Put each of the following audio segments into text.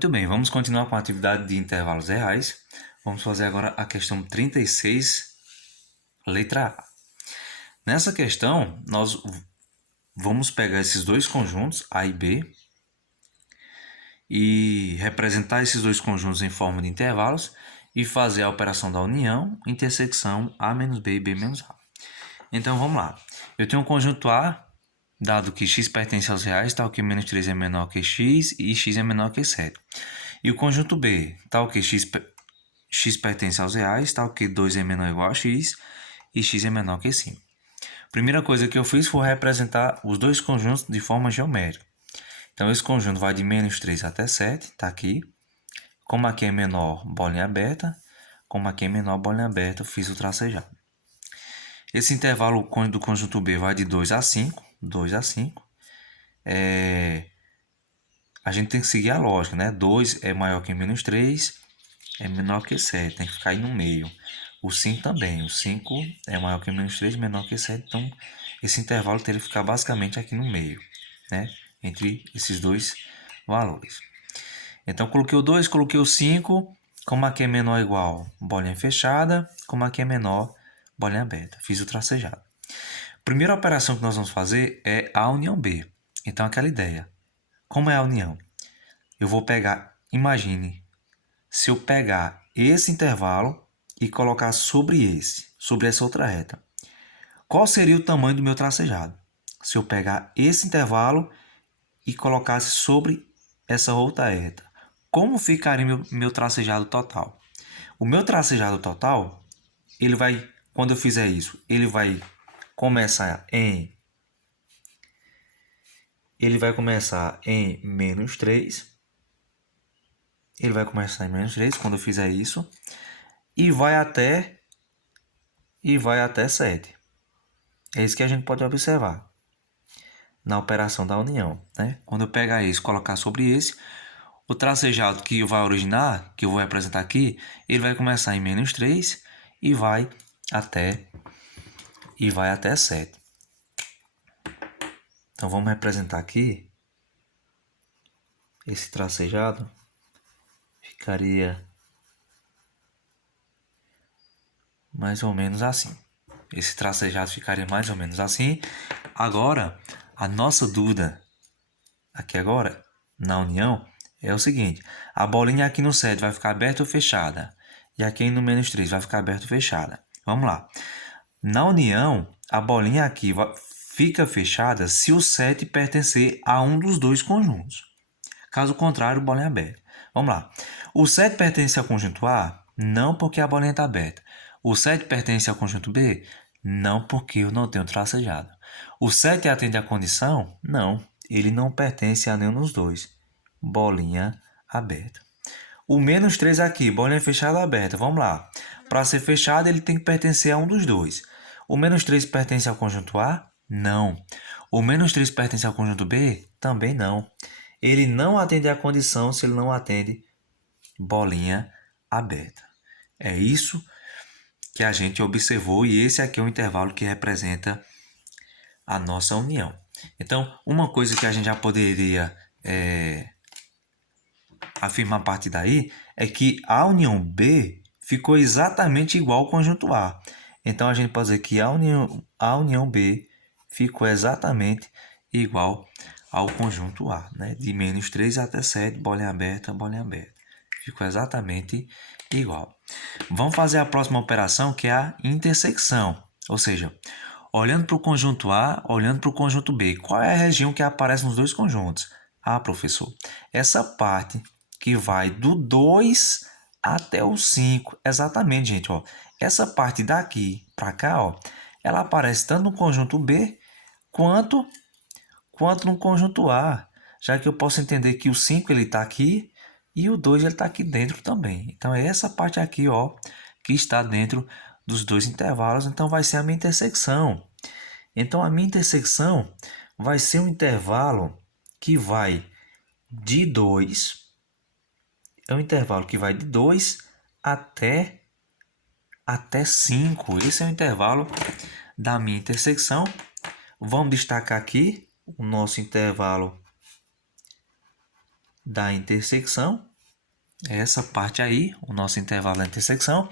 Muito bem, vamos continuar com a atividade de intervalos reais. Vamos fazer agora a questão 36, letra A. Nessa questão, nós vamos pegar esses dois conjuntos, A e B, e representar esses dois conjuntos em forma de intervalos e fazer a operação da união, intersecção A menos B e B menos A. Então, vamos lá. Eu tenho um conjunto A, dado que x pertence aos reais, tal que menos 3 é menor que x e x é menor que 7. E o conjunto B, tal que x pertence aos reais, tal que 2 é menor ou igual a x e x é menor que 5. Primeira coisa que eu fiz foi representar os dois conjuntos de forma geométrica. Então, esse conjunto vai de menos 3 até 7, está aqui. Como aqui é menor, bolinha aberta. Como aqui é menor, bolinha aberta, eu fiz o tracejado. Esse intervalo do conjunto B vai de 2 a 5. 2 a 5. A gente tem que seguir a lógica, né? 2 é maior que menos 3, é menor que 7, tem que ficar aí no meio. O 5 também, o 5 é maior que menos 3, menor que 7, então esse intervalo teria que ficar basicamente aqui no meio, né? Entre esses dois valores. Então, coloquei o 2, coloquei o 5, como aqui é menor ou igual, bolinha fechada, como aqui é menor, bolinha aberta. Fiz o tracejado. Primeira operação que nós vamos fazer é a união B. Então, aquela ideia. Como é a união? Eu vou pegar, imagine, se eu pegar esse intervalo e colocar sobre essa outra reta. Qual seria o tamanho do meu tracejado? Se eu pegar esse intervalo e colocasse sobre essa outra reta. Como ficaria meu tracejado total? O meu tracejado total, ele vai, quando eu fizer isso, ele vai começar em menos 3. Ele vai começar em menos 3 quando eu fizer isso. E vai até 7. É isso que a gente pode observar na operação da união, né? Quando eu pegar esse e colocar sobre esse, o tracejado que vai originar, que eu vou representar aqui, ele vai começar em menos 3 e vai até 7. Então, vamos representar aqui esse tracejado. Ficaria mais ou menos assim. Esse tracejado ficaria mais ou menos assim. Agora, a nossa dúvida aqui agora, na união, é o seguinte. A bolinha aqui no 7 vai ficar aberta ou fechada? E aqui no menos 3 vai ficar aberta ou fechada? Vamos lá. Na união, a bolinha aqui fica fechada se o 7 pertencer a um dos dois conjuntos. Caso contrário, bolinha aberta. Vamos lá. O 7 pertence ao conjunto A? Não, porque a bolinha está aberta. O 7 pertence ao conjunto B? Não, porque eu não tenho tracejado. O 7 atende à condição? Não, ele não pertence a nenhum dos dois. Bolinha aberta. O menos 3 aqui, bolinha fechada ou aberta. Vamos lá. Para ser fechado, ele tem que pertencer a um dos dois. O menos 3 pertence ao conjunto A? Não. O menos 3 pertence ao conjunto B? Também não. Ele não atende à condição se ele não atende bolinha aberta. É isso que a gente observou e esse aqui é o intervalo que representa a nossa união. Então, uma coisa que a gente já poderia afirmar a partir daí é que a união B ficou exatamente igual ao conjunto A. Então, a gente pode dizer que a união B ficou exatamente igual ao conjunto A, né? De menos 3 até 7, bolinha aberta, bolinha aberta. Ficou exatamente igual. Vamos fazer a próxima operação, que é a intersecção. Ou seja, olhando para o conjunto A, olhando para o conjunto B. Qual é a região que aparece nos dois conjuntos? Ah, professor, essa parte que vai do 2 até o 5. Exatamente, gente. Ó. Essa parte daqui para cá, ó, ela aparece tanto no conjunto B quanto no conjunto A. Já que eu posso entender que o 5 ele está aqui e o 2 ele está aqui dentro também. Então, é essa parte aqui, ó, que está dentro dos dois intervalos. Então, vai ser a minha intersecção. Então, a minha intersecção vai ser um intervalo que vai de 2. É um intervalo que vai de 2 até 5. Esse é o intervalo da minha intersecção. Vamos destacar aqui o nosso intervalo da intersecção. É essa parte aí, o nosso intervalo da intersecção.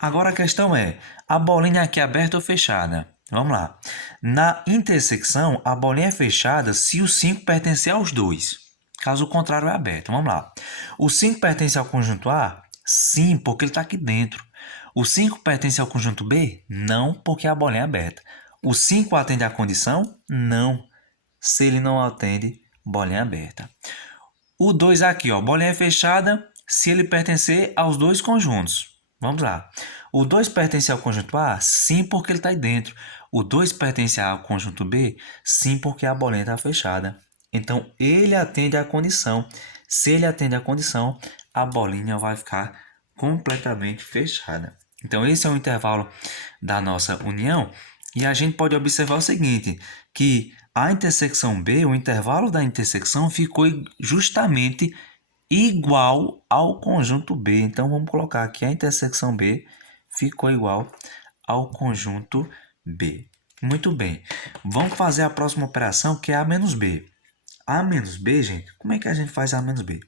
Agora a questão é, a bolinha aqui é aberta ou fechada? Vamos lá. Na intersecção, a bolinha é fechada se o 5 pertencer aos dois. Caso contrário, é aberto. Vamos lá. O 5 pertence ao conjunto A? Sim, porque ele está aqui dentro. O 5 pertence ao conjunto B? Não, porque a bolinha é aberta. O 5 atende à condição? Não. Se ele não atende, bolinha aberta. O 2 aqui, ó, bolinha fechada se ele pertencer aos dois conjuntos. Vamos lá. O 2 pertence ao conjunto A? Sim, porque ele está aí dentro. O 2 pertence ao conjunto B? Sim, porque a bolinha está fechada. Então, ele atende à condição. Se ele atende à condição, a bolinha vai ficar completamente fechada. Então, esse é o intervalo da nossa união. E a gente pode observar o seguinte, que a intersecção B, o intervalo da intersecção ficou justamente igual ao conjunto B. Então, vamos colocar aqui a intersecção B ficou igual ao conjunto B. Muito bem. Vamos fazer a próxima operação, que é A menos B. A menos B, gente, como é que a gente faz A menos B?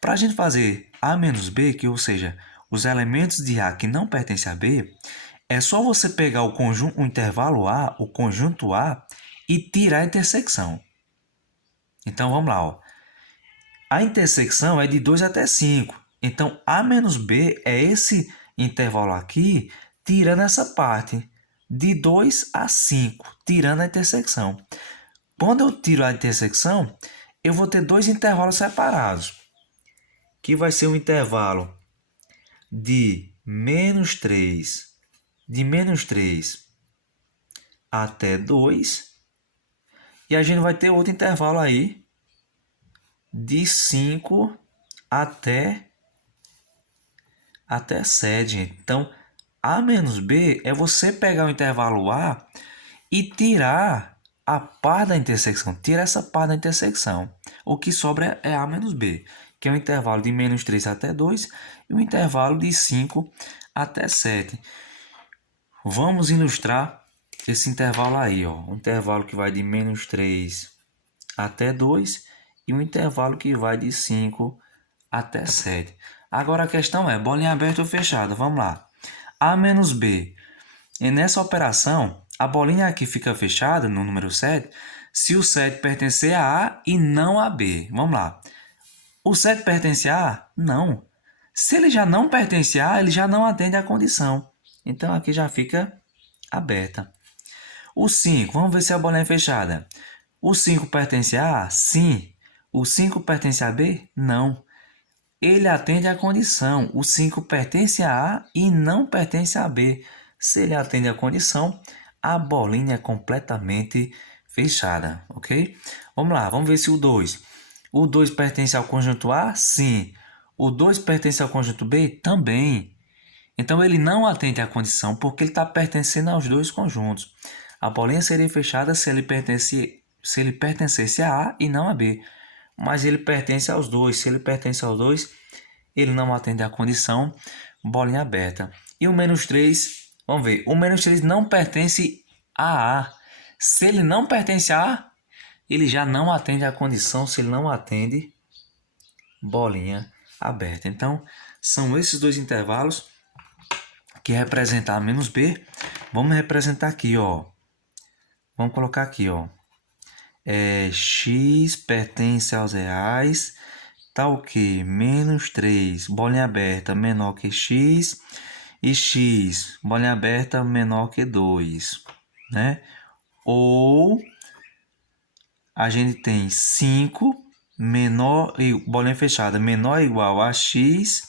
Para a gente fazer A menos B, ou seja, os elementos de A que não pertencem a B, é só você pegar o conjunto, o intervalo A, o conjunto A, e tirar a intersecção. Então, vamos lá. Ó. A intersecção é de 2 até 5. Então, A menos B é esse intervalo aqui, tirando essa parte. De 2 a 5, tirando a intersecção. Quando eu tiro a intersecção, eu vou ter dois intervalos separados. Que vai ser um intervalo de menos 3 até 2. E a gente vai ter outro intervalo aí de 5 até 7, gente. Então, A menos B é você pegar o intervalo A e tirar a par da intersecção. Tira essa par da intersecção. O que sobra é A menos B, que é o intervalo de menos 3 até 2 e o intervalo de 5 até 7. Vamos ilustrar esse intervalo aí, ó. Um intervalo que vai de menos 3 até 2 e um intervalo que vai de 5 até 7. Agora a questão é, bolinha aberta ou fechada? Vamos lá. A menos B. E nessa operação, a bolinha aqui fica fechada no número 7 se o 7 pertencer a A e não a B. Vamos lá. O 7 pertence a A? Não. Se ele já não pertence a A, ele já não atende à condição. Então aqui já fica aberta. O 5, vamos ver se a bolinha é fechada. O 5 pertence a A? Sim. O 5 pertence a B? Não. Ele atende à condição. O 5 pertence a A e não pertence a B. Se ele atende à condição, a bolinha é completamente fechada, ok? Vamos lá, vamos ver se o 2. O 2 pertence ao conjunto A? Sim. O 2 pertence ao conjunto B? Também. Então, ele não atende à condição porque ele está pertencendo aos dois conjuntos. A bolinha seria fechada se ele pertencesse a A e não a B. Mas ele pertence aos dois. Se ele pertence aos dois, ele não atende à condição, bolinha aberta. E o menos 3, vamos ver. O menos 3 não pertence a A. Se ele não pertence a A, ele já não atende à condição. Se ele não atende, bolinha aberta. Então, são esses dois intervalos que representam A menos B. Vamos representar aqui, ó. Vamos colocar aqui, ó. X pertence aos reais, tal que menos 3, bolinha aberta, menor que x, e x, bolinha aberta, menor que 2, né? Ou a gente tem 5, menor, bolinha fechada, menor ou igual a x,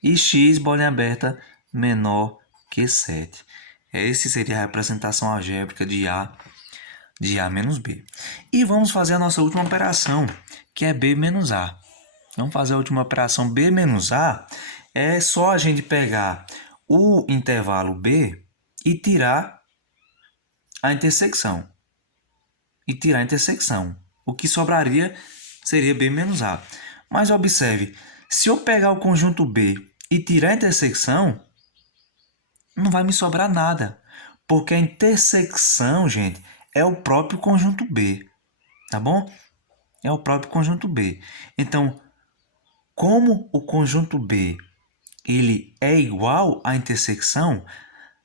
e x, bolinha aberta, menor que 7. Essa seria a representação algébrica de A menos B. E vamos fazer a nossa última operação, que é B menos A. Vamos fazer a última operação B menos A. É só a gente pegar o intervalo B e tirar a intersecção. O que sobraria seria B menos A. Mas observe, se eu pegar o conjunto B e tirar a intersecção, não vai me sobrar nada. Porque a intersecção, gente, é o próprio conjunto B. Tá bom? É o próprio conjunto B. Então, Como o conjunto B ele é igual à intersecção,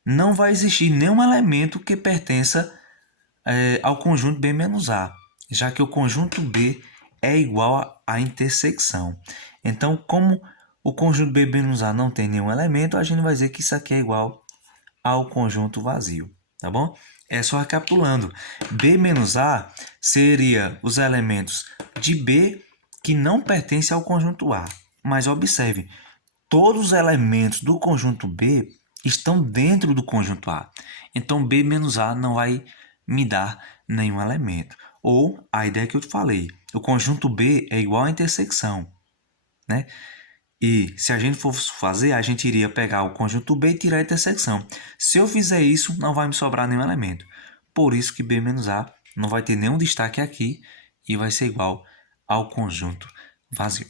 não vai existir nenhum elemento que pertença ao conjunto B menos A, já que o conjunto B é igual à intersecção. Então, como o conjunto B menos A não tem nenhum elemento, a gente vai dizer que isso aqui é igual ao conjunto vazio, tá bom? É só recapitulando. B menos A seria os elementos de B que não pertencem ao conjunto A. Mas observe, todos os elementos do conjunto B estão dentro do conjunto A. Então, B menos A não vai me dar nenhum elemento. Ou a ideia que eu te falei, o conjunto B é igual à intersecção, né? E se a gente fosse fazer, a gente iria pegar o conjunto B e tirar a intersecção. Se eu fizer isso, não vai me sobrar nenhum elemento. Por isso que B menos A não vai ter nenhum destaque aqui e vai ser igual ao conjunto vazio.